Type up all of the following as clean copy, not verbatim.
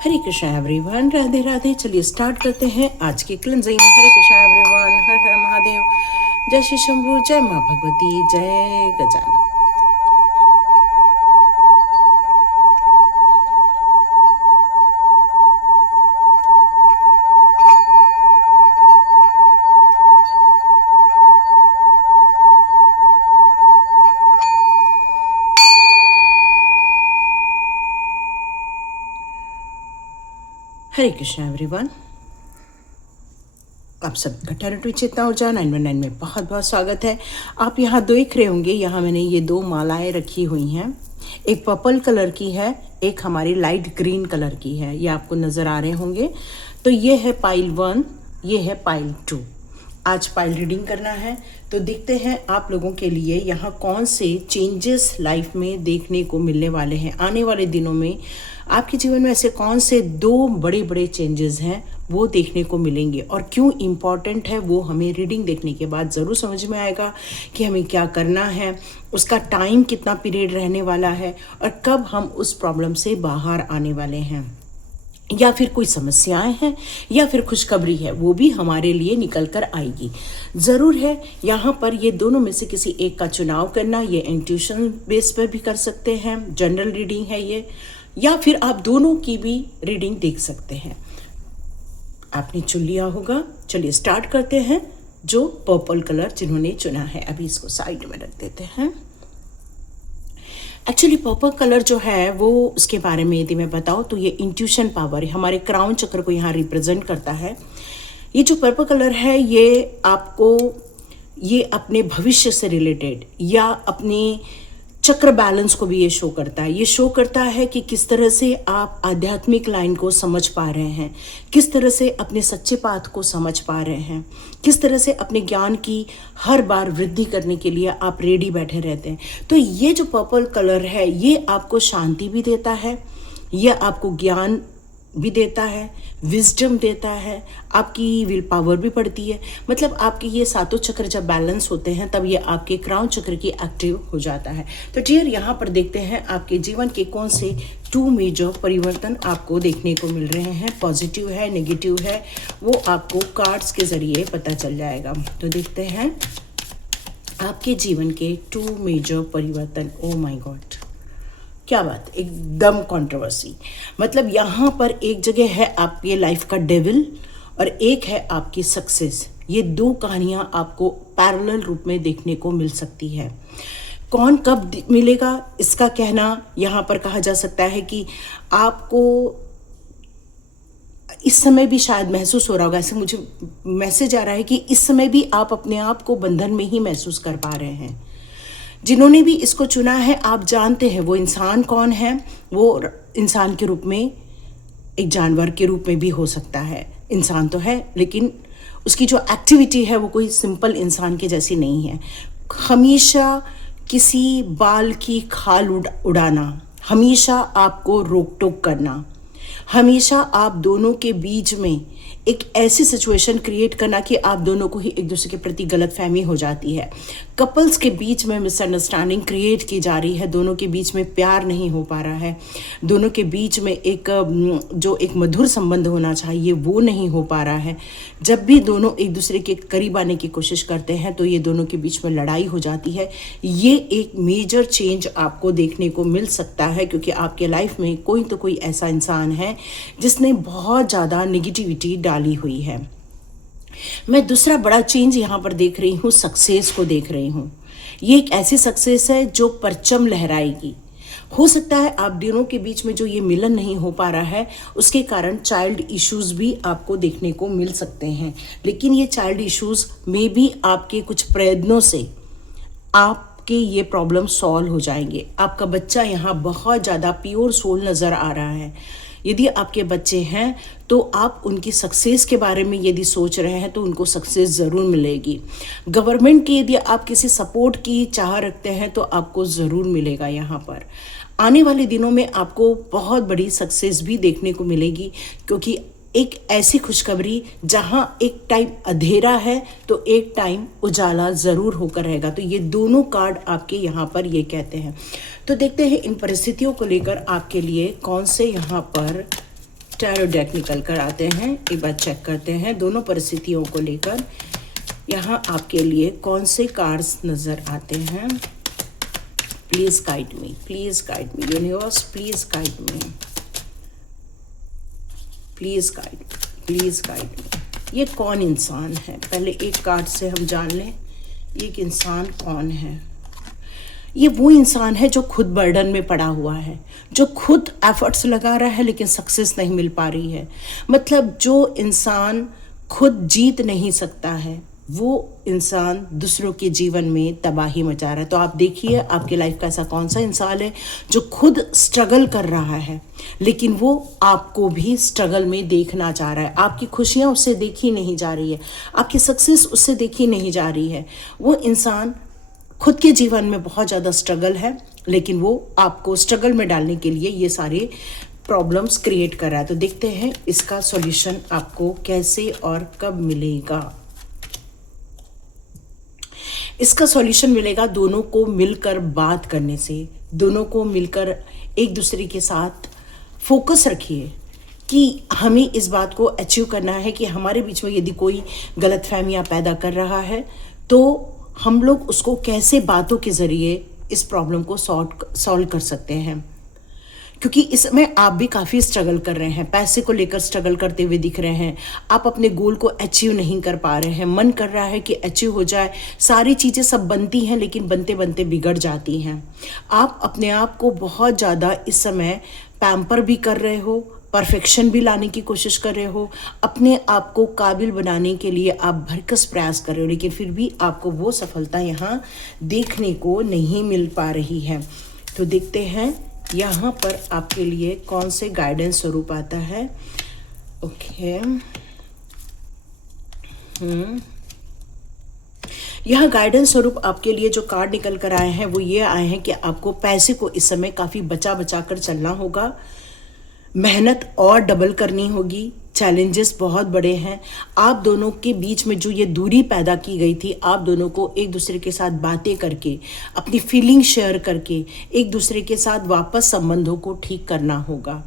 हरे Krishna everyone, Radhe Radhe. चलिए start करते हैं आज की क्लिनजिंग। हरे कृष्णा एवरीवन, हर हर महादेव। जय श्री शंभू, जय माँ भगवती, जय गजानन। हरे कृष्णा एवरीवन, आप सब इकट्ठा रटवी चेतना ऊर्जा 919 में बहुत बहुत स्वागत है। आप यहाँ देख रहे होंगे, यहाँ मैंने ये दो मालाएं रखी हुई हैं। एक पर्पल कलर की है, एक हमारी लाइट ग्रीन कलर की है। ये आपको नज़र आ रहे होंगे। तो ये है पाइल 1, ये है पाइल 2। आज पाइल रीडिंग करना है, तो देखते हैं आप लोगों के लिए यहाँ कौन से चेंजेस लाइफ में देखने को मिलने वाले हैं। आने वाले दिनों में आपके जीवन में ऐसे कौन से दो बड़े बड़े चेंजेस हैं वो देखने को मिलेंगे, और क्यों इम्पॉर्टेंट है वो हमें रीडिंग देखने के बाद ज़रूर समझ में आएगा कि हमें क्या करना है, उसका टाइम कितना पीरियड रहने वाला है, और कब हम उस प्रॉब्लम से बाहर आने वाले हैं, या फिर कोई समस्याएं हैं या फिर खुशखबरी है, वो भी हमारे लिए निकल कर आएगी। ज़रूर है यहाँ पर ये दोनों में से किसी एक का चुनाव करना। ये इंट्यूशन बेस पर भी कर सकते हैं, जनरल रीडिंग है ये, या फिर आप दोनों की भी रीडिंग देख सकते हैं। आपने चुन लिया होगा। चलिए स्टार्ट करते हैं। जो पर्पल कलर जिन्होंने चुना है, अभी इसको साइड में रख देते हैं। एक्चुअली पर्पल कलर जो है वो, उसके बारे में यदि मैं बताऊँ तो ये इंट्यूशन पावर, हमारे क्राउन चक्र को यहाँ रिप्रेजेंट करता है। ये जो पर्पल कलर है ये आपको, ये अपने भविष्य से रिलेटेड या अपनी चक्र बैलेंस को भी ये शो करता है। ये शो करता है कि किस तरह से आप आध्यात्मिक लाइन को समझ पा रहे हैं, किस तरह से अपने सच्चे पाथ को समझ पा रहे हैं, किस तरह से अपने ज्ञान की हर बार वृद्धि करने के लिए आप रेडी बैठे रहते हैं। तो ये जो पर्पल कलर है ये आपको शांति भी देता है, ये आपको ज्ञान भी देता है, विजडम देता है, आपकी विल पावर भी बढ़ती है। मतलब आपके ये सातों चक्र जब बैलेंस होते हैं तब ये आपके क्राउन चक्र की एक्टिव हो जाता है। तो डियर, यहाँ पर देखते हैं आपके जीवन के कौन से 2 मेजर परिवर्तन आपको देखने को मिल रहे हैं। पॉजिटिव है, नेगेटिव है, वो आपको कार्ड्स के जरिए पता चल जाएगा। तो देखते हैं आपके जीवन के 2 मेजर परिवर्तन। ओ माय गॉड, क्या बात, एकदम कंट्रोवर्सी। मतलब यहाँ पर एक जगह है आपकी लाइफ का डेविल और एक है आपकी सक्सेस। ये दो कहानियाँ आपको पैरेलल रूप में देखने को मिल सकती है। कौन कब मिलेगा इसका कहना यहाँ पर कहा जा सकता है कि आपको इस समय भी शायद महसूस हो रहा होगा, ऐसे मुझे मैसेज आ रहा है कि इस समय भी आप अपने आप को बंधन में ही महसूस कर पा रहे हैं। जिन्होंने भी इसको चुना है, आप जानते हैं वो इंसान कौन है। वो इंसान के रूप में, एक जानवर के रूप में भी हो सकता है। इंसान तो है लेकिन उसकी जो एक्टिविटी है वो कोई सिंपल इंसान के जैसी नहीं है। हमेशा किसी बाल की खाल उड़ाना, हमेशा आपको रोक टोक करना, हमेशा आप दोनों के बीच में एक ऐसी सिचुएशन क्रिएट करना कि आप दोनों को ही एक दूसरे के प्रति गलतफहमी हो जाती है। कपल्स के बीच में मिसअंडरस्टैंडिंग क्रिएट की जा रही है, दोनों के बीच में प्यार नहीं हो पा रहा है, दोनों के बीच में एक जो एक मधुर संबंध होना चाहिए वो नहीं हो पा रहा है। जब भी दोनों एक दूसरे के करीब आने की कोशिश करते हैं तो ये दोनों के बीच में लड़ाई हो जाती है। ये एक मेजर चेंज आपको देखने को मिल सकता है, क्योंकि आपके लाइफ में कोई तो कोई ऐसा इंसान है जिसने बहुत ज़्यादा निगेटिविटी डाली हुई है। मैं दूसरा बड़ा चेंज यहाँ पर देख रही हूँ, सक्सेस को देख रही हूँ। ये एक ऐसी सक्सेस है जो परचम लहराएगी। हो सकता है आप दोनों के बीच में जो ये मिलन नहीं हो पा रहा है उसके कारण चाइल्ड इश्यूज भी आपको देखने को मिल सकते हैं, लेकिन ये चाइल्ड इश्यूज में भी आपके कुछ प्रयत्नों से आपके ये प्रॉब्लम सॉल्व हो जाएंगे। आपका बच्चा यहाँ बहुत ज़्यादा प्योर सोल नज़र आ रहा है। यदि आपके बच्चे हैं तो आप उनकी सक्सेस के बारे में यदि सोच रहे हैं तो उनको सक्सेस ज़रूर मिलेगी। गवर्नमेंट की यदि आप किसी सपोर्ट की चाह रखते हैं तो आपको ज़रूर मिलेगा। यहाँ पर आने वाले दिनों में आपको बहुत बड़ी सक्सेस भी देखने को मिलेगी, क्योंकि एक ऐसी खुशखबरी जहां एक टाइम अंधेरा है तो एक टाइम उजाला ज़रूर होकर रहेगा। तो ये दोनों कार्ड आपके यहाँ पर ये कहते हैं। तो देखते हैं इन परिस्थितियों को लेकर आपके लिए कौन से यहाँ पर टैरो डेक निकल कर आते हैं। एक बार चेक करते हैं दोनों परिस्थितियों को लेकर यहाँ आपके लिए कौन से कार्ड्स नज़र आते हैं। Please guide me, please guide me universe, please guide me, please guide, please guide me. ये कौन इंसान है, पहले एक कार्ड से हम जान लें एक इंसान कौन है। ये वो इंसान है जो खुद बर्डन में पड़ा हुआ है, जो खुद एफर्ट्स लगा रहा है लेकिन सक्सेस नहीं मिल पा रही है। मतलब जो इंसान खुद जीत नहीं सकता है, वो इंसान दूसरों के जीवन में तबाही मचा रहा है। तो आप देखिए आपके लाइफ का ऐसा कौन सा इंसान है जो खुद स्ट्रगल कर रहा है लेकिन वो आपको भी स्ट्रगल में देखना चाह रहा है। आपकी खुशियाँ उससे देखी नहीं जा रही है, आपकी सक्सेस उससे देखी नहीं जा रही है। वो इंसान खुद के जीवन में बहुत ज़्यादा स्ट्रगल है लेकिन वो आपको स्ट्रगल में डालने के लिए ये सारे प्रॉब्लम्स क्रिएट कर रहा है। तो देखते हैं इसका सॉल्यूशन आपको कैसे और कब मिलेगा। इसका सॉल्यूशन मिलेगा दोनों को मिलकर बात करने से। दोनों को मिलकर एक दूसरे के साथ फोकस रखिए कि हमें इस बात को अचीव करना है कि हमारे बीच में यदि कोई गलतफहमियां पैदा कर रहा है तो हम लोग उसको कैसे बातों के ज़रिए इस प्रॉब्लम को सॉल्व कर सकते हैं। क्योंकि इसमें आप भी काफ़ी स्ट्रगल कर रहे हैं, पैसे को लेकर स्ट्रगल करते हुए दिख रहे हैं, आप अपने गोल को अचीव नहीं कर पा रहे हैं। मन कर रहा है कि अचीव हो जाए, सारी चीज़ें सब बनती हैं लेकिन बनते बनते बिगड़ जाती हैं। आप अपने आप को बहुत ज़्यादा इस समय पैम्पर भी कर रहे हो, परफेक्शन भी लाने की कोशिश कर रहे हो, अपने आप को काबिल बनाने के लिए आप भरकस प्रयास कर रहे हो लेकिन फिर भी आपको वो सफलता यहाँ देखने को नहीं मिल पा रही है। तो देखते हैं यहाँ पर आपके लिए कौन से गाइडेंस स्वरूप आता है। ओके, यह गाइडेंस स्वरूप आपके लिए जो कार्ड निकल कर आए हैं वो ये आए हैं कि आपको पैसे को इस समय काफ़ी बचा बचा कर चलना होगा, मेहनत और डबल करनी होगी, चैलेंजेस बहुत बड़े हैं। आप दोनों के बीच में जो ये दूरी पैदा की गई थी, आप दोनों को एक दूसरे के साथ बातें करके, अपनी फीलिंग शेयर करके एक दूसरे के साथ वापस संबंधों को ठीक करना होगा।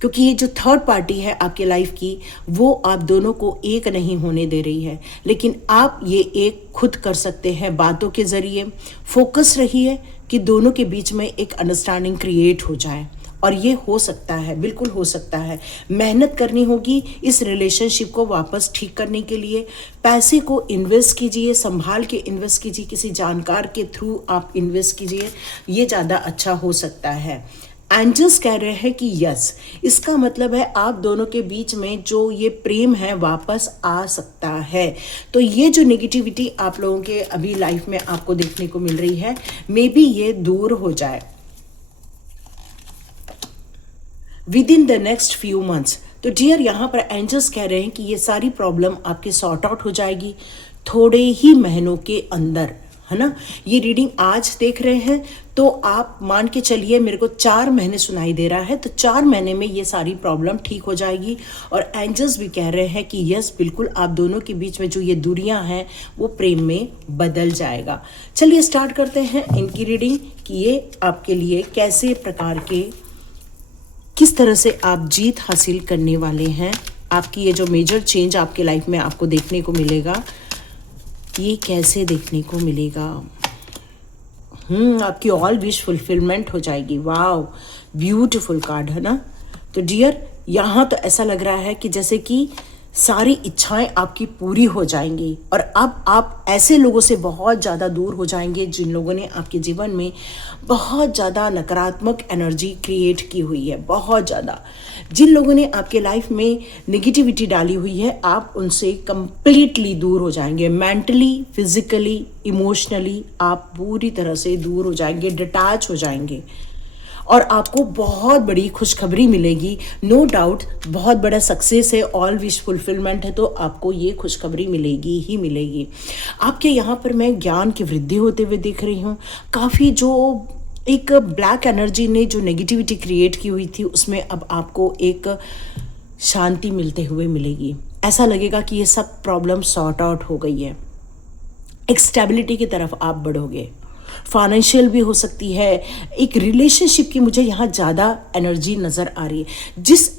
क्योंकि ये जो थर्ड पार्टी है आपके लाइफ की, वो आप दोनों को एक नहीं होने दे रही है, लेकिन आप ये एक खुद कर सकते हैं बातों के ज़रिए। फोकस रहिए कि दोनों के बीच में एक अंडरस्टैंडिंग क्रिएट हो जाए और ये हो सकता है, बिल्कुल हो सकता है। मेहनत करनी होगी इस रिलेशनशिप को वापस ठीक करने के लिए। पैसे को इन्वेस्ट कीजिए, संभाल के इन्वेस्ट कीजिए, किसी जानकार के थ्रू आप इन्वेस्ट कीजिए, ये ज़्यादा अच्छा हो सकता है। एंजल्स कह रहे हैं कि यस, इसका मतलब है आप दोनों के बीच में जो ये प्रेम है वापस आ सकता है। तो ये जो नेगेटिविटी आप लोगों के अभी लाइफ में आपको देखने को मिल रही है, मे बी ये दूर हो जाए with in the next few months. तो डियर, यहाँ पर एंजल्स कह रहे हैं कि ये सारी प्रॉब्लम आपकी सॉर्ट आउट हो जाएगी थोड़े ही महीनों के अंदर, है ना। ये रीडिंग आज देख रहे हैं तो आप मान के चलिए मेरे को 4 महीने सुनाई दे रहा है, तो 4 महीने में ये सारी प्रॉब्लम ठीक हो जाएगी। और एंजल्स भी कह रहे हैं कि यस, बिल्कुल आप दोनों के बीच में जो ये दूरियां हैं वो प्रेम में बदल जाएगा। चलिए स्टार्ट करते हैं इनकी रीडिंग कि ये आपके लिए कैसे प्रकार के, किस तरह से आप जीत हासिल करने वाले हैं। आपकी ये जो मेजर चेंज आपके लाइफ में आपको देखने को मिलेगा, ये कैसे देखने को मिलेगा। आपकी ऑल विश फुलफिलमेंट हो जाएगी। वाओ, ब्यूटीफुल कार्ड है ना। तो डियर, यहाँ तो ऐसा लग रहा है कि जैसे कि सारी इच्छाएं आपकी पूरी हो जाएंगी और अब आप ऐसे लोगों से बहुत ज़्यादा दूर हो जाएंगे जिन लोगों ने आपके जीवन में बहुत ज़्यादा नकारात्मक एनर्जी क्रिएट की हुई है। बहुत ज़्यादा जिन लोगों ने आपके लाइफ में नेगेटिविटी डाली हुई है, आप उनसे कंप्लीटली दूर हो जाएंगे। मेंटली, फिजिकली, इमोशनली आप पूरी तरह से दूर हो जाएंगे, डिटैच हो जाएंगे और आपको बहुत बड़ी खुशखबरी मिलेगी। नो डाउट, बहुत बड़ा सक्सेस है, ऑल विश फुलफिलमेंट है, तो आपको ये खुशखबरी मिलेगी ही मिलेगी। आपके यहाँ पर मैं ज्ञान की वृद्धि होते हुए देख रही हूँ। काफ़ी जो एक ब्लैक एनर्जी ने जो नेगेटिविटी क्रिएट की हुई थी, उसमें अब आपको एक शांति मिलते हुए मिलेगी। ऐसा लगेगा कि ये सब प्रॉब्लम सॉर्ट आउट हो गई है। एक स्टेबिलिटी की तरफ आप बढ़ोगे। फाइनेंशियल भी हो सकती है, एक रिलेशनशिप की मुझे यहाँ ज़्यादा एनर्जी नज़र आ रही है। जिस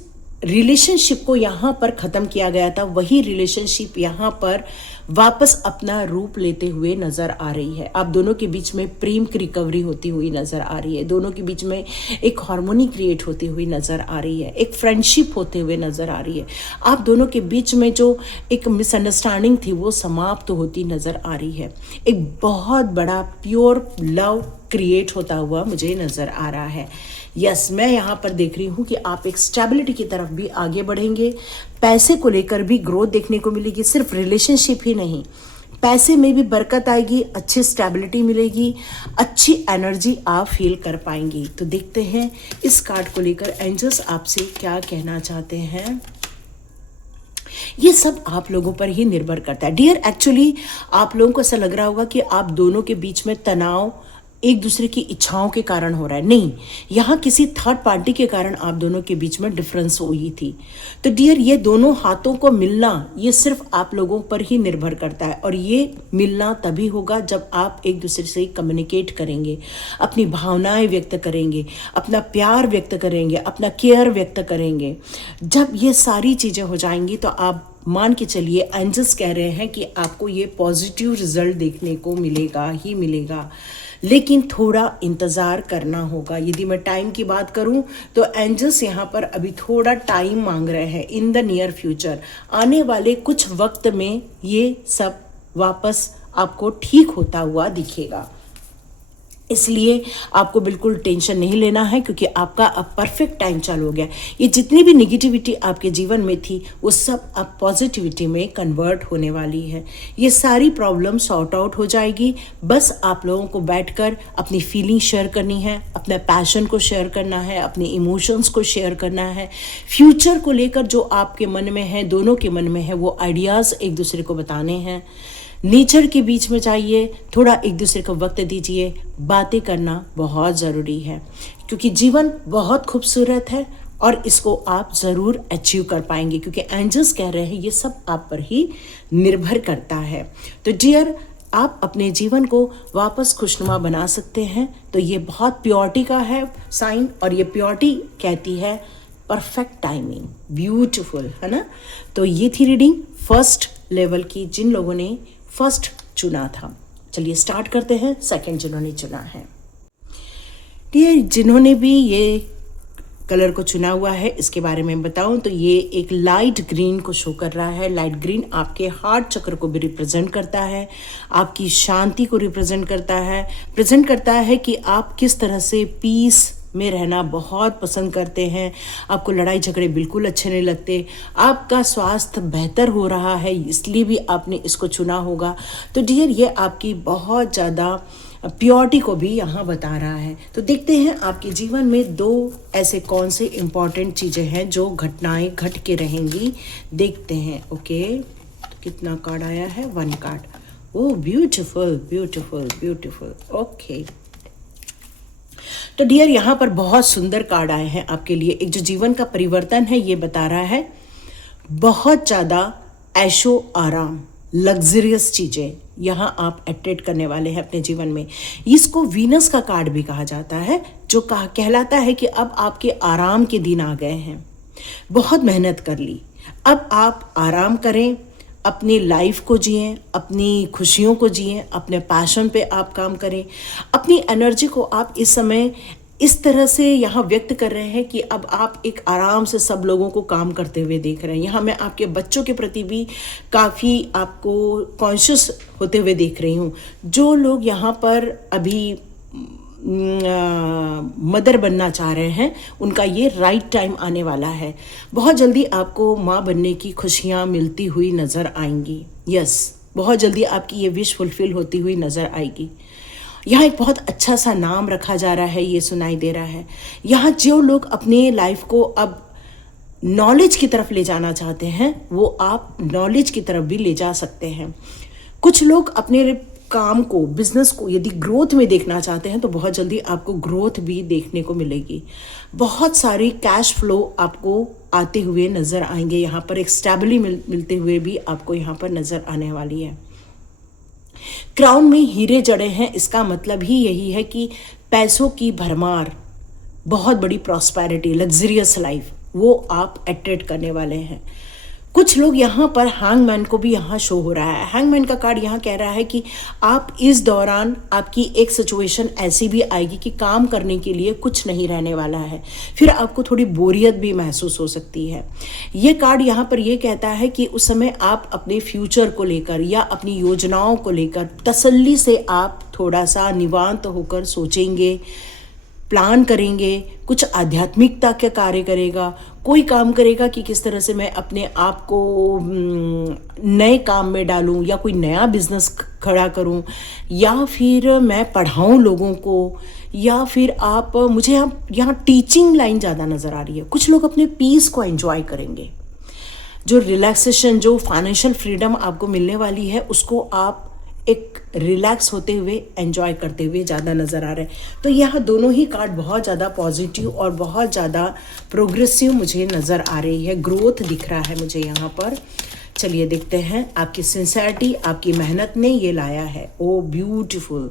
रिलेशनशिप को यहाँ पर ख़त्म किया गया था, वही रिलेशनशिप यहाँ पर वापस अपना रूप लेते हुए नज़र आ रही है। आप दोनों के बीच में प्रेम की रिकवरी होती हुई नज़र आ रही है, दोनों के बीच में एक हार्मोनी क्रिएट होती हुई नज़र आ रही है, एक फ्रेंडशिप होते हुए नज़र आ रही है। आप दोनों के बीच में जो एक मिसअंडरस्टैंडिंग थी वो समाप्त होती नज़र आ रही है। एक बहुत बड़ा प्योर लव क्रिएट होता हुआ मुझे नज़र आ रहा है। यस, मैं यहाँ पर देख रही हूँ कि आप एक स्टेबिलिटी की तरफ भी आगे बढ़ेंगे। पैसे को लेकर भी ग्रोथ देखने को मिलेगी, सिर्फ रिलेशनशिप ही नहीं, पैसे में भी बरकत आएगी, अच्छी स्टेबिलिटी मिलेगी, अच्छी एनर्जी आप फील कर पाएंगी। तो देखते हैं इस कार्ड को लेकर एंजल्स आपसे क्या कहना चाहते हैं। ये सब आप लोगों पर ही निर्भर करता है डियर। एक्चुअली आप लोगों को ऐसा लग रहा होगा कि आप दोनों के बीच में तनाव एक दूसरे की इच्छाओं के कारण हो रहा है, नहीं, यहाँ किसी थर्ड पार्टी के कारण आप दोनों के बीच में डिफरेंस हुई थी। तो डियर, ये दोनों हाथों को मिलना ये सिर्फ आप लोगों पर ही निर्भर करता है, और ये मिलना तभी होगा जब आप एक दूसरे से कम्युनिकेट करेंगे, अपनी भावनाएं व्यक्त करेंगे, अपना प्यार व्यक्त करेंगे, अपना केयर व्यक्त करेंगे। जब ये सारी चीज़ें हो जाएंगी तो आप मान के चलिए, एंजल्स कह रहे हैं कि आपको ये पॉजिटिव रिजल्ट देखने को मिलेगा ही मिलेगा, लेकिन थोड़ा इंतज़ार करना होगा। यदि मैं टाइम की बात करूं तो एंजल्स यहाँ पर अभी थोड़ा टाइम मांग रहे हैं। इन द नियर फ्यूचर, आने वाले कुछ वक्त में ये सब वापस आपको ठीक होता हुआ दिखेगा। इसलिए आपको बिल्कुल टेंशन नहीं लेना है, क्योंकि आपका अब परफेक्ट टाइम चालू हो गया। ये जितनी भी निगेटिविटी आपके जीवन में थी वो सब अब पॉजिटिविटी में कन्वर्ट होने वाली है। ये सारी प्रॉब्लम सॉर्ट आउट हो जाएगी। बस आप लोगों को बैठकर अपनी फीलिंग शेयर करनी है, अपने पैशन को शेयर करना है, अपने इमोशंस को शेयर करना है। फ्यूचर को लेकर जो आपके मन में है, दोनों के मन में है, वो आइडियाज़ एक दूसरे को बताने हैं। नेचर के बीच में जाइए, थोड़ा एक दूसरे को वक्त दीजिए, बातें करना बहुत ज़रूरी है, क्योंकि जीवन बहुत खूबसूरत है और इसको आप ज़रूर अचीव कर पाएंगे, क्योंकि एंजल्स कह रहे हैं ये सब आप पर ही निर्भर करता है। तो डियर, आप अपने जीवन को वापस खुशनुमा बना सकते हैं। तो ये बहुत प्योरिटी का है साइन, और ये प्योरिटी कहती है परफेक्ट टाइमिंग, ब्यूटीफुल, है ना। तो ये थी रीडिंग फर्स्ट लेवल की, जिन लोगों ने फर्स्ट चुना था। चलिए स्टार्ट करते हैं सेकंड जिन्होंने चुना है। डियर, जिन्होंने भी ये कलर को चुना हुआ है, इसके बारे में बताऊं तो ये एक लाइट ग्रीन को शो कर रहा है। लाइट ग्रीन आपके हार्ट चक्र को भी रिप्रेजेंट करता है, आपकी शांति को रिप्रेजेंट करता है कि आप किस तरह से पीस में रहना बहुत पसंद करते हैं। आपको लड़ाई झगड़े बिल्कुल अच्छे नहीं लगते, आपका स्वास्थ्य बेहतर हो रहा है, इसलिए भी आपने इसको चुना होगा। तो डियर, ये आपकी बहुत ज़्यादा प्योरिटी को भी यहाँ बता रहा है। तो देखते हैं आपके जीवन में दो ऐसे कौन से इम्पॉर्टेंट चीज़ें हैं जो घटनाएं घट के रहेंगी, देखते हैं। ओके, तो कितना कार्ड आया है? 1 कार्ड। ओह, ब्यूटीफुल ब्यूटीफुल ब्यूटीफुल। ओके, तो डियर, यहाँ पर बहुत सुंदर कार्ड आए हैं आपके लिए। एक जो जीवन का परिवर्तन है ये बता रहा है, बहुत ज़्यादा ऐशो आराम, लग्जरियस चीज़ें यहाँ आप अट्रैक्ट करने वाले हैं अपने जीवन में। इसको वीनस का कार्ड भी कहा जाता है, जो कहलाता है कि अब आपके आराम के दिन आ गए हैं। बहुत मेहनत कर ली, अब आप आराम करें, अपनी लाइफ को जिएं, अपनी खुशियों को जिएं, अपने पैशन पे आप काम करें। अपनी एनर्जी को आप इस समय इस तरह से यहाँ व्यक्त कर रहे हैं कि अब आप एक आराम से सब लोगों को काम करते हुए देख रहे हैं। यहाँ मैं आपके बच्चों के प्रति भी काफ़ी आपको कॉन्शियस होते हुए देख रही हूँ। जो लोग यहाँ पर अभी मदर बनना चाह रहे हैं, उनका ये राइट टाइम आने वाला है। बहुत जल्दी आपको माँ बनने की खुशियाँ मिलती हुई नज़र आएंगी। यस, बहुत जल्दी आपकी ये विश फुलफिल होती हुई नज़र आएगी। यहाँ एक बहुत अच्छा सा नाम रखा जा रहा है, ये सुनाई दे रहा है। यहाँ जो लोग अपने लाइफ को अब नॉलेज की तरफ ले जाना चाहते हैं, वो आप नॉलेज की तरफ भी ले जा सकते हैं। कुछ लोग अपने काम को, बिजनेस को यदि ग्रोथ में देखना चाहते हैं तो बहुत जल्दी आपको ग्रोथ भी देखने को मिलेगी। बहुत सारी कैश फ्लो आपको आते हुए नज़र आएंगे। यहाँ पर एक स्टेबिलिटी मिलते हुए भी आपको यहाँ पर नज़र आने वाली है। क्राउन में हीरे जड़े हैं, इसका मतलब ही यही है कि पैसों की भरमार, बहुत बड़ी प्रॉस्पेरिटी, लग्जरियस लाइफ वो आप अट्रैक्ट करने वाले हैं। कुछ लोग यहाँ पर हैंगमैन को भी यहाँ शो हो रहा है। हैंगमैन का कार्ड यहाँ कह रहा है कि आप इस दौरान आपकी एक सिचुएशन ऐसी भी आएगी कि काम करने के लिए कुछ नहीं रहने वाला है, फिर आपको थोड़ी बोरियत भी महसूस हो सकती है। ये कार्ड यहाँ पर ये कहता है कि उस समय आप अपने फ्यूचर को लेकर या अपनी योजनाओं को लेकर तसल्ली से आप थोड़ा सा निवांत होकर सोचेंगे, प्लान करेंगे, कुछ आध्यात्मिकता के कार्य करेगा, कोई काम करेगा कि किस तरह से मैं अपने आप को नए काम में डालूं या कोई नया बिजनेस खड़ा करूं, या फिर मैं पढ़ाऊं लोगों को, या फिर आप मुझे यहाँ टीचिंग लाइन ज़्यादा नज़र आ रही है। कुछ लोग अपने पीस को एंजॉय करेंगे, जो रिलैक्सेशन, जो फाइनेंशियल फ्रीडम आपको मिलने वाली है उसको आप एक रिलैक्स होते हुए एंजॉय करते हुए ज़्यादा नज़र आ रहे हैं। तो यहाँ दोनों ही कार्ड बहुत ज़्यादा पॉजिटिव और बहुत ज़्यादा प्रोग्रेसिव मुझे नज़र आ रही है। ग्रोथ दिख रहा है मुझे यहाँ पर। चलिए देखते हैं, आपकी सिंसियरिटी, आपकी मेहनत ने ये लाया है। ओ ब्यूटीफुल।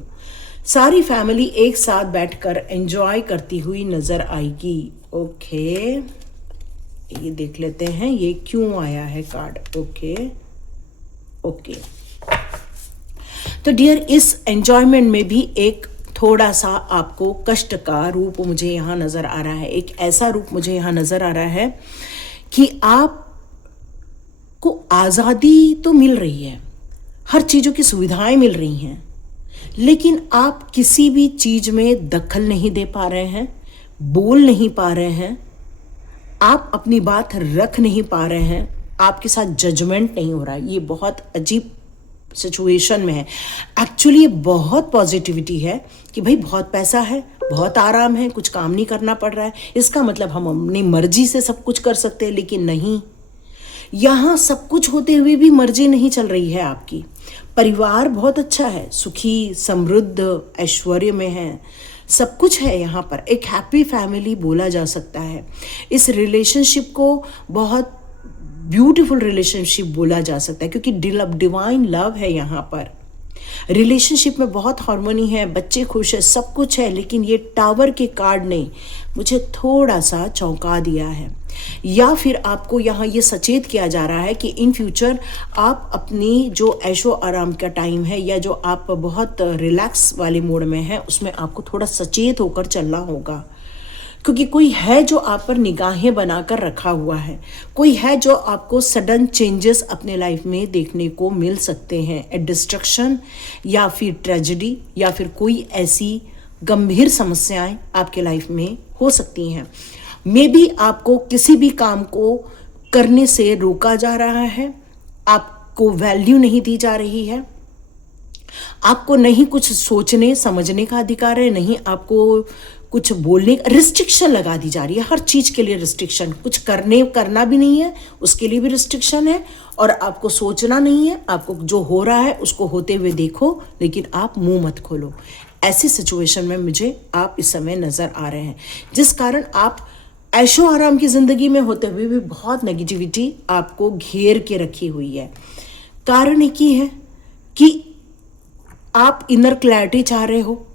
सारी फैमिली एक साथ बैठकर एंजॉय करती हुई नज़र आएगी। ओके, ये देख लेते हैं ये क्यों आया है कार्ड। ओके ओके, तो डियर, इस एंजॉयमेंट में भी एक थोड़ा सा आपको कष्ट का रूप मुझे यहाँ नज़र आ रहा है। एक ऐसा रूप मुझे यहाँ नज़र आ रहा है कि आपको आज़ादी तो मिल रही है, हर चीज़ों की सुविधाएं मिल रही हैं, लेकिन आप किसी भी चीज़ में दखल नहीं दे पा रहे हैं, बोल नहीं पा रहे हैं, आप अपनी बात रख नहीं पा रहे हैं, आपके साथ जजमेंट नहीं हो रहा है। ये बहुत अजीब सिचुएशन में है। एक्चुअली ये बहुत पॉजिटिविटी है कि भाई बहुत पैसा है, बहुत आराम है, कुछ काम नहीं करना पड़ रहा है, इसका मतलब हम अपनी मर्जी से सब कुछ कर सकते हैं। लेकिन नहीं, यहाँ सब कुछ होते हुए भी मर्जी नहीं चल रही है आपकी। परिवार बहुत अच्छा है, सुखी, समृद्ध, ऐश्वर्य में है, सब कुछ है यहाँ पर। एक हैप्पी फैमिली बोला जा सकता है। इस रिलेशनशिप को बहुत ब्यूटीफुल रिलेशनशिप बोला जा सकता है, क्योंकि डिवाइन लव है यहाँ पर। रिलेशनशिप में बहुत हार्मनी है, बच्चे खुश है, सब कुछ है। लेकिन ये टावर के कार्ड ने मुझे थोड़ा सा चौंका दिया है, या फिर आपको यहाँ ये सचेत किया जा रहा है कि इन फ्यूचर आप अपनी जो ऐशो आराम का टाइम है, या जो आप बहुत रिलैक्स वाले मोड में है, उसमें आपको थोड़ा सचेत होकर चलना होगा। क्योंकि कोई है जो आप पर निगाहें बनाकर रखा हुआ है, कोई है जो आपको सडन चेंजेस अपने लाइफ में देखने को मिल सकते हैं। ए डिस्ट्रक्शन, या फिर ट्रेजेडी, या फिर कोई ऐसी गंभीर समस्याएं आपके लाइफ में हो सकती हैं। मे बी आपको किसी भी काम को करने से रोका जा रहा है, आपको वैल्यू नहीं दी जा रही है, आपको नहीं कुछ सोचने समझने का अधिकार है, नहीं आपको कुछ बोलने, रिस्ट्रिक्शन लगा दी जा रही है। हर चीज़ के लिए रिस्ट्रिक्शन, कुछ करना भी नहीं है उसके लिए भी रिस्ट्रिक्शन है, और आपको सोचना नहीं है, आपको जो हो रहा है उसको होते हुए देखो, लेकिन आप मुंह मत खोलो। ऐसी सिचुएशन में मुझे आप इस समय नज़र आ रहे हैं, जिस कारण आप ऐशो आराम की ज़िंदगी में होते हुए भी बहुत नेगेटिविटी आपको घेर के रखी हुई है। कारण एक ही है कि आप इनर क्लैरिटी चाह रहे हो,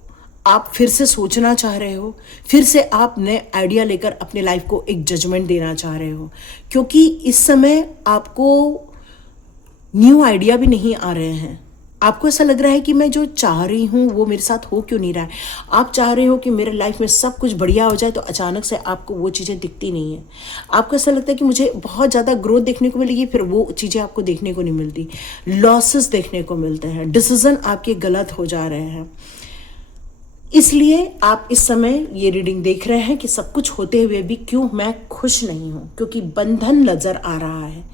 आप फिर से सोचना चाह रहे हो, फिर से आप नए आइडिया लेकर अपने लाइफ को एक जजमेंट देना चाह रहे हो, क्योंकि इस समय आपको न्यू आइडिया भी नहीं आ रहे हैं। आपको ऐसा लग रहा है कि मैं जो चाह रही हूँ वो मेरे साथ हो क्यों नहीं रहा है। आप चाह रहे हो कि मेरे लाइफ में सब कुछ बढ़िया हो जाए, तो अचानक से आपको वो चीज़ें दिखती नहीं है। आपको ऐसा लगता है कि मुझे बहुत ज़्यादा ग्रोथ देखने को मिलेगी, फिर वो चीज़ें आपको देखने को नहीं मिलती, लॉसेस देखने को मिलते हैं, डिसीजन आपके गलत हो जा रहे हैं। इसलिए आप इस समय ये रीडिंग देख रहे हैं कि सब कुछ होते हुए भी क्यों मैं खुश नहीं हूँ, क्योंकि बंधन नजर आ रहा है।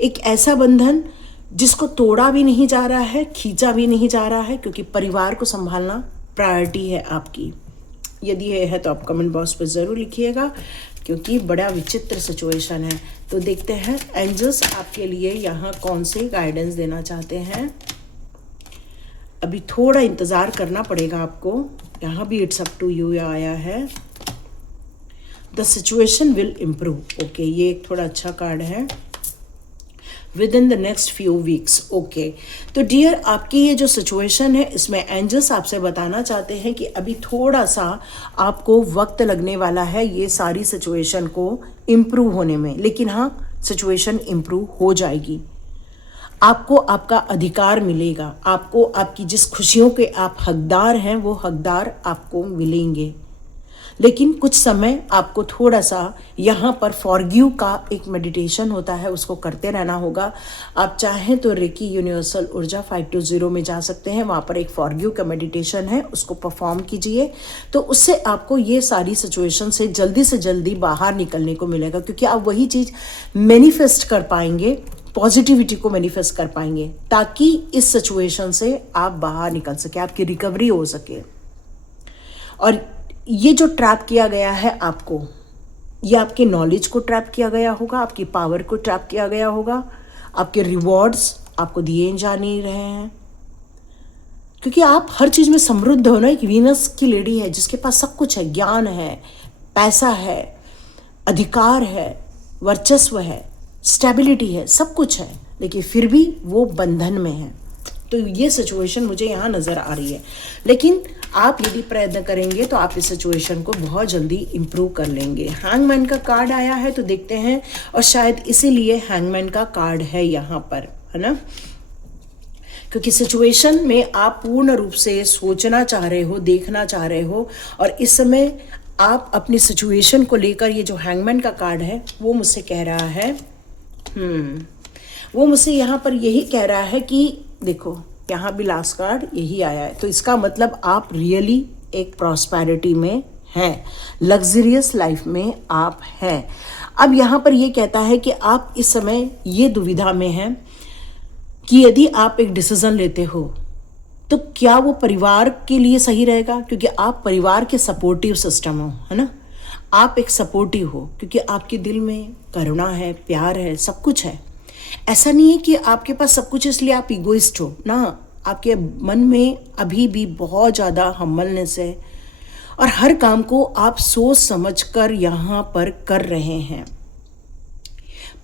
एक ऐसा बंधन जिसको तोड़ा भी नहीं जा रहा है, खींचा भी नहीं जा रहा है, क्योंकि परिवार को संभालना प्रायोरिटी है आपकी। यदि ये है तो आप कमेंट बॉक्स पर ज़रूर लिखिएगा, क्योंकि बड़ा विचित्र सिचुएशन है। तो देखते हैं एंजल्स आपके लिए यहाँ कौन से गाइडेंस देना चाहते हैं। अभी थोड़ा इंतज़ार करना पड़ेगा आपको। यहाँ भी इट्स अप टू यू आया है। The situation will improve. Okay, ये एक थोड़ा अच्छा कार्ड है। With in the next few weeks. Okay, तो डियर आपकी ये जो सिचुएशन है इसमें एंजल्स आपसे बताना चाहते हैं कि अभी थोड़ा सा आपको वक्त लगने वाला है ये सारी सिचुएशन को इम्प्रूव होने में, लेकिन हाँ सिचुएशन इम्प्रूव हो जाएगी। आपको आपका अधिकार मिलेगा, आपको आपकी जिस खुशियों के आप हकदार हैं वो हकदार आपको मिलेंगे। लेकिन कुछ समय आपको थोड़ा सा यहाँ पर फॉरगिव का एक मेडिटेशन होता है, उसको करते रहना होगा। आप चाहें तो रेकी यूनिवर्सल ऊर्जा 520 में जा सकते हैं, वहाँ पर एक फॉरगिव का मेडिटेशन है, उसको परफॉर्म कीजिए। तो उससे आपको ये सारी सिचुएशन से जल्दी बाहर निकलने को मिलेगा, क्योंकि आप वही चीज़ मैनिफेस्ट कर पाएंगे, पॉजिटिविटी को मैनिफेस्ट कर पाएंगे, ताकि इस सिचुएशन से आप बाहर निकल सके, आपकी रिकवरी हो सके। और ये जो ट्रैप किया गया है आपको, ये आपके नॉलेज को ट्रैप किया गया होगा, आपकी पावर को ट्रैप किया गया होगा, आपके रिवॉर्ड्स आपको दिए जा नहीं रहे हैं, क्योंकि आप हर चीज़ में समृद्ध हो ना। एक वीनस की लेडी है जिसके पास सब कुछ है, ज्ञान है, पैसा है, अधिकार है, वर्चस्व है, स्टेबिलिटी है, सब कुछ है, लेकिन फिर भी वो बंधन में है। तो ये सिचुएशन मुझे यहाँ नज़र आ रही है, लेकिन आप यदि प्रयत्न करेंगे तो आप इस सिचुएशन को बहुत जल्दी इम्प्रूव कर लेंगे। हैंगमैन का कार्ड आया है, तो देखते हैं, और शायद इसीलिए हैंगमैन का कार्ड है यहाँ पर, है ना, क्योंकि सिचुएशन में आप पूर्ण रूप से सोचना चाह रहे हो, देखना चाह रहे हो, और इस समय आप अपनी सिचुएशन को लेकर, ये जो हैंगमैन का कार्ड है वो मुझसे कह रहा है, वो मुझसे यहाँ पर यही कह रहा है कि देखो यहाँ भी लास्ट कार्ड यही आया है, तो इसका मतलब आप रियली एक प्रॉस्पेरिटी में हैं, लग्जरियस लाइफ में आप हैं। अब यहाँ पर ये कहता है कि आप इस समय ये दुविधा में हैं कि यदि आप एक डिसीजन लेते हो तो क्या वो परिवार के लिए सही रहेगा, क्योंकि आप परिवार के सपोर्टिव सिस्टम हो, है ना, आप एक सपोर्टिव हो, क्योंकि आपके दिल में करुणा है, प्यार है, सब कुछ है। ऐसा नहीं है कि आपके पास सब कुछ इसलिए आप इगोइस्ट हो ना, आपके मन में अभी भी बहुत ज़्यादा हम्बलनेस है, और हर काम को आप सोच समझ कर यहाँ पर कर रहे हैं,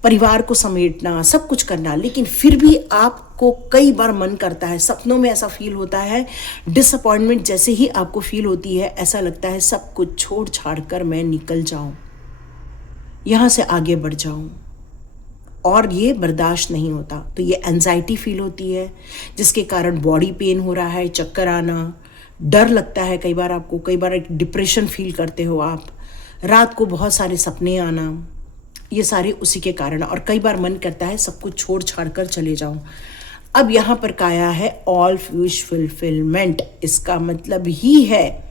परिवार को समेटना, सब कुछ करना, लेकिन फिर भी आपको कई बार मन करता है, सपनों में ऐसा फील होता है, डिसअपॉइंटमेंट जैसे ही आपको फील होती है, ऐसा लगता है सब कुछ छोड़ छाड़ कर मैं निकल जाऊं, यहाँ से आगे बढ़ जाऊं, और ये बर्दाश्त नहीं होता। तो ये एंजाइटी फील होती है, जिसके कारण बॉडी पेन हो रहा है, चक्कर आना, डर लगता है कई बार आपको, कई बार एक डिप्रेशन फील करते हो आप, रात को बहुत सारे सपने आना, ये सारे उसी के कारण, और कई बार मन करता है सब कुछ छोड़ छाड़ कर चले जाऊं। अब यहाँ पर काया है ऑल विश फुलफिलमेंट, इसका मतलब ही है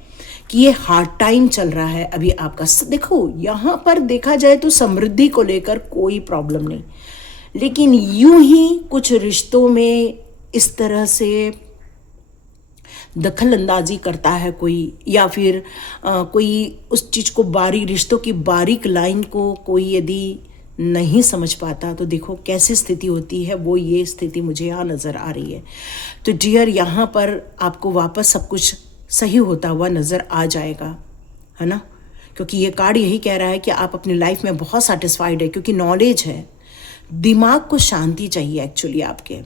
कि ये हार्ड टाइम चल रहा है अभी आपका। देखो यहाँ पर देखा जाए तो समृद्धि को लेकर कोई प्रॉब्लम नहीं, लेकिन यूं ही कुछ रिश्तों में इस तरह से दखल अंदाजी करता है कोई, या फिर कोई उस चीज़ को रिश्तों की बारीक लाइन को कोई यदि नहीं समझ पाता, तो देखो कैसी स्थिति होती है, वो ये स्थिति मुझे यहाँ नज़र आ रही है। तो डियर यहाँ पर आपको वापस सब कुछ सही होता हुआ नज़र आ जाएगा, है ना, क्योंकि ये कार्ड यही कह रहा है कि आप अपनी लाइफ में बहुत सेटिस्फाइड है, क्योंकि नॉलेज है, दिमाग को शांति चाहिए एक्चुअली आपके।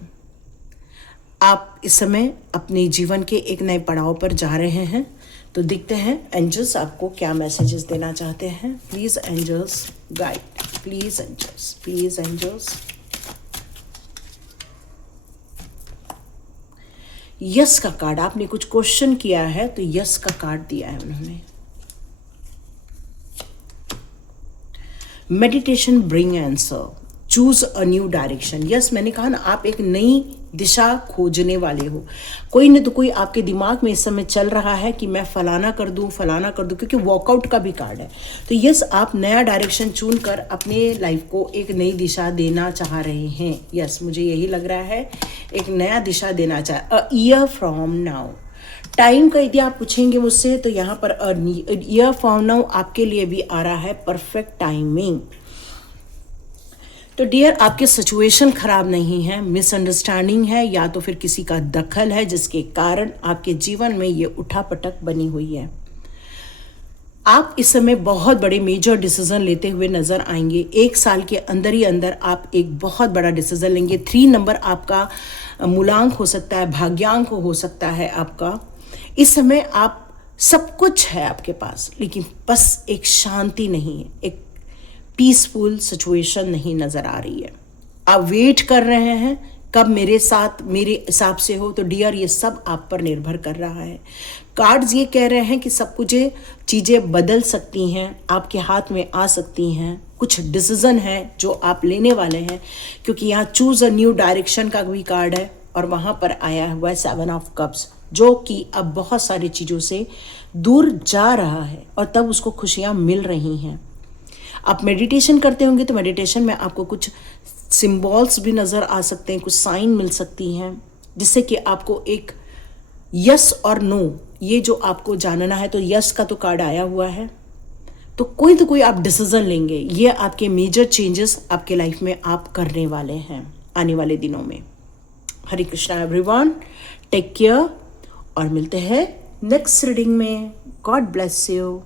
आप इस समय अपने जीवन के एक नए पड़ाव पर जा रहे हैं, तो देखते हैं एंजल्स आपको क्या मैसेजेस देना चाहते हैं। Please angels guide, please angels, please angels. Yes का कार्ड, आपने कुछ क्वेश्चन किया है तो यस का कार्ड दिया है उन्होंने। Meditation bring answer, choose a new direction. Yes, मैंने कहा ना, आप एक नई दिशा खोजने वाले हो। कोई न तो कोई आपके दिमाग में इस समय चल रहा है कि मैं फलाना कर दूं, फलाना कर दूं, क्योंकि वॉकआउट का भी कार्ड है। तो यस, आप नया डायरेक्शन चुन कर अपने लाइफ को एक नई दिशा देना चाह रहे हैं। यस, मुझे यही लग रहा है, एक नया दिशा देना चाह। A year from now, time का यदि आप पूछेंगे मुझसे तो यहाँ पर अ ईयर फ्रॉम नाउ आपके लिए भी आ रहा है परफेक्ट टाइमिंग। तो डियर, आपके सिचुएशन खराब नहीं है, मिसअंडरस्टैंडिंग है, या तो फिर किसी का दखल है जिसके कारण आपके जीवन में ये उठापटक बनी हुई है। आप इस समय बहुत बड़े मेजर डिसीजन लेते हुए नजर आएंगे। 1 साल के अंदर ही अंदर आप एक बहुत बड़ा डिसीजन लेंगे। 3 नंबर आपका मूलांक हो सकता है, भाग्यांक हो सकता है आपका। इस समय आप सब कुछ है आपके पास, लेकिन बस एक शांति नहीं है, एक पीसफुल सिचुएशन नहीं नजर आ रही है। आप वेट कर रहे हैं कब मेरे साथ मेरे हिसाब से हो, तो डियर ये सब आप पर निर्भर कर रहा है। कार्ड्स ये कह रहे हैं कि सब कुछ चीज़ें बदल सकती हैं, आपके हाथ में आ सकती हैं। कुछ डिसीजन है जो आप लेने वाले हैं, क्योंकि यहाँ चूज अ न्यू डायरेक्शन का भी कार्ड है और वहाँ पर आया हुआ है 7 ऑफ कप्स, जो कि अब बहुत सारी चीज़ों से दूर जा रहा है और तब उसको खुशियाँ मिल रही हैं। आप मेडिटेशन करते होंगे तो मेडिटेशन में आपको कुछ सिंबल्स भी नज़र आ सकते हैं, कुछ साइन मिल सकती हैं, जिससे कि आपको एक यस और नो ये जो आपको जानना है। तो यस का तो कार्ड आया हुआ है, तो कोई आप डिसीजन लेंगे। ये आपके मेजर चेंजेस आपके लाइफ में आप करने वाले हैं आने वाले दिनों में। हरे कृष्णा एवरीवन, टेक केयर और मिलते हैं नेक्स्ट रीडिंग में। God bless you.